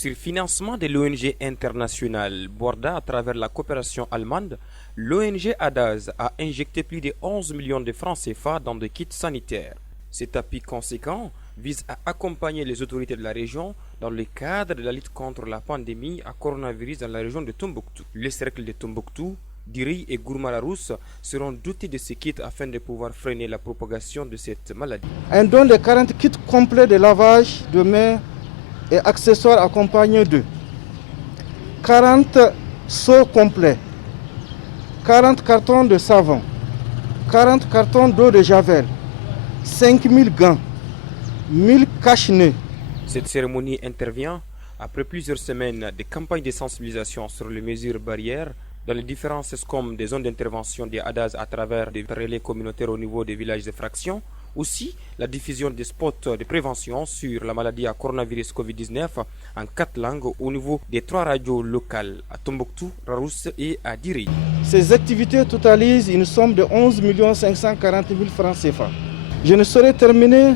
Sur financement de l'ONG internationale Borda à travers la coopération allemande, l'ONG ADAZ a injecté plus de 11 millions de francs CFA dans des kits sanitaires. Cet appui conséquent vise à accompagner les autorités de la région dans le cadre de la lutte contre la pandémie à coronavirus dans la région de Tombouctou. Le cercle de Tombouctou, Diri et Gourmalarousse seront dotés de ces kits afin de pouvoir freiner la propagation de cette maladie. Un don de 40 kits complets de lavage de mains et accessoires accompagnés de 40 seaux complets, 40 cartons de savon, 40 cartons d'eau de javel, 5000 gants, 1000 cache-nez. Cette cérémonie intervient après plusieurs semaines de campagnes de sensibilisation sur les mesures barrières dans les différents SESCOM des zones d'intervention des ADAZ à travers des relais communautaires au niveau des villages de fractions. Aussi, la diffusion des spots de prévention sur la maladie à coronavirus Covid-19 en 4 langues au niveau des 3 radios locales à Tombouctou, Rarousse et à Diri. Ces activités totalisent une somme de 11 540 000 francs CFA. Je ne saurais terminer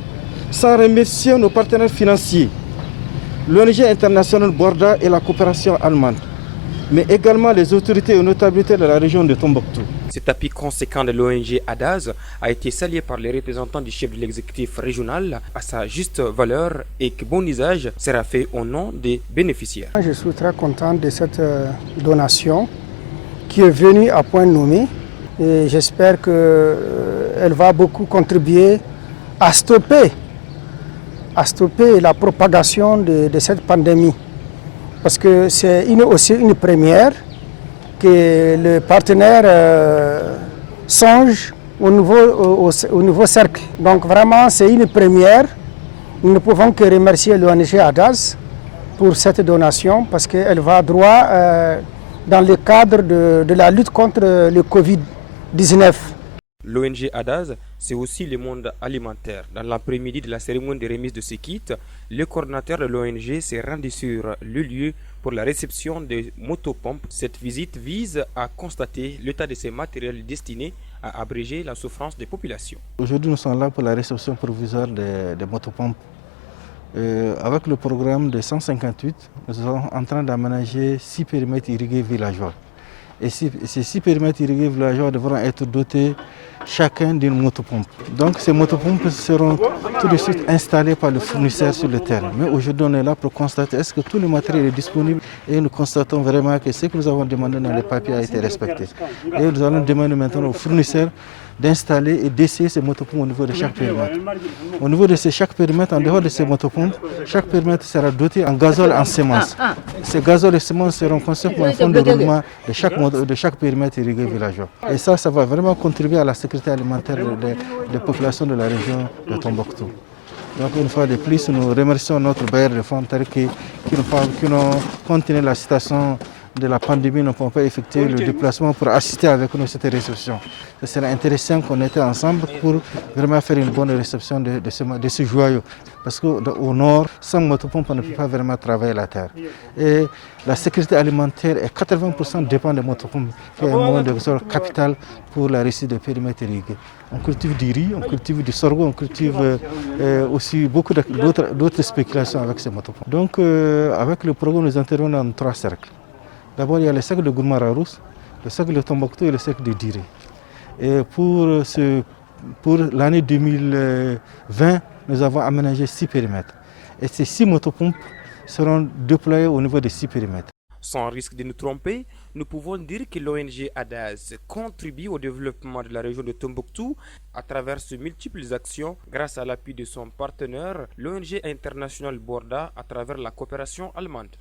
sans remercier nos partenaires financiers, l'ONG internationale Borda et la coopération allemande, mais également les autorités et notabilités de la région de Tombouctou. Cet appui conséquent de l'ONG ADAZ a été salué par les représentants du chef de l'exécutif régional à sa juste valeur et que bon usage sera fait au nom des bénéficiaires. Je suis très content de cette donation qui est venue à point nommé et j'espère qu'elle va beaucoup contribuer à stopper la propagation de cette pandémie. Parce que c'est aussi une première que le partenaire songe au nouveau cercle. Donc vraiment, c'est une première. Nous ne pouvons que remercier l'ONG ADAZ pour cette donation parce qu'elle va droit dans le cadre de la lutte contre le Covid-19. L'ONG ADAZ, c'est aussi le monde alimentaire. Dans l'après-midi de la cérémonie de remise de ces kits, le coordinateur de l'ONG s'est rendu sur le lieu pour la réception des motopompes. Cette visite vise à constater l'état de ces matériels destinés à abréger la souffrance des populations. Aujourd'hui, nous sommes là pour la réception provisoire des motopompes. Avec le programme de 158, nous sommes en train d'aménager 6 périmètres irrigués villageois. Et ces 6 périmètres irrigués villageois devront être dotés chacun d'une motopompe. Donc ces motopompes seront tout de suite installées par le fournisseur sur le terrain. Mais aujourd'hui on est là pour constater est-ce que tout le matériel est disponible et nous constatons vraiment que ce que nous avons demandé dans les papiers a été respecté. Et nous allons demander maintenant au fournisseur d'installer et d'essayer ces motopompes au niveau de chaque périmètre. Au niveau de chaque périmètre, en dehors de ces motopompes, chaque périmètre sera doté en gazole en semences. Ces gazoles et semences seront conçus pour un fonds de roulement de chaque périmètre irrigué villageois. Et ça va vraiment contribuer à la sécurité alimentaire des populations de la région de Tombouctou. Donc une fois de plus, nous remercions notre bailleur de fonds qui n'ont compte tenu de la situation de la pandémie, ne pouvons pas effectuer le déplacement pour assister avec nous à cette réception. Ce serait intéressant qu'on était ensemble pour vraiment faire une bonne réception de ce joyau. Parce qu'au nord, sans motopompe, on ne peut pas vraiment travailler la terre. Et la sécurité alimentaire, 80% dépend des motopompes, qui est un moyen de capital pour la réussite des périmètres irrigués. On cultive du riz, on cultive du sorgho, on cultive aussi beaucoup d'autres spéculations avec ces motopompes. Donc avec le programme, nous intervenons dans 3 cercles. D'abord, il y a le cercle de Gourmalarousse, le cercle de Tombouctou et le cercle de Diri. Et pour l'année 2020, nous avons aménagé 6 périmètres. Et ces 6 motopompes seront déployées au niveau des 6 périmètres. Sans risque de nous tromper, nous pouvons dire que l'ONG ADAZ contribue au développement de la région de Tombouctou à travers ses multiples actions grâce à l'appui de son partenaire, l'ONG internationale Borda, à travers la coopération allemande.